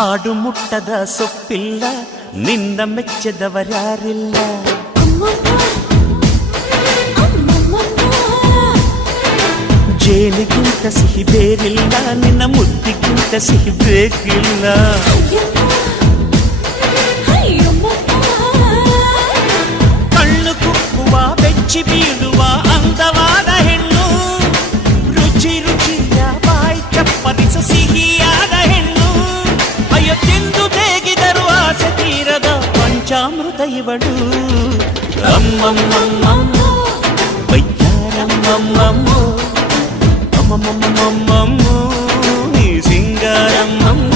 ಆಡು ಮುಟ್ಟದ ಸೊಪ್ಪಿಲ್ಲ ನಿನ್ನ ಮೆಚ್ಚದವರ್ಯಾರಿಲ್ಲ. ಜೇನಿಗಿಂತ ಸಿಹಿ ಬೇರಿಲ್ಲ ನಿನ್ನ ಮುದ್ದಿಗಿಂತ ಸಿಹಿ ಬೇಕಿಲ್ಲ. ಕಣ್ಣು ಕುಕ್ಕುವ ಬೆಚ್ಚಿ ಬೀಳುವ ಅಂದವಾದ ಹೆಣ್ಣು, ರುಚಿ ರುಚಿಯ ಬಾಯಿ ಚಪ್ಪರಿಸ ಸಿಹಿಯಾದ ಹೆಣ್ಣು. ಅಯ್ಯೋ ತಿಂದು ಬೇಗಿದರು ಆಸೆ ತೀರದ ಪಂಚಾಮೃತ ಇವಳು. ಅಮ್ಮಮ್ಮಮ್ಮಮ್ಮ ಬಯ್ಯಾರಮ್ಮಮ್ಮಮ್ಮ ಅಮ್ಮಮ್ಮಮ್ಮಮ್ಮ ನೀ ಸಿಂಗಾರಮ್ಮಮ್ಮ.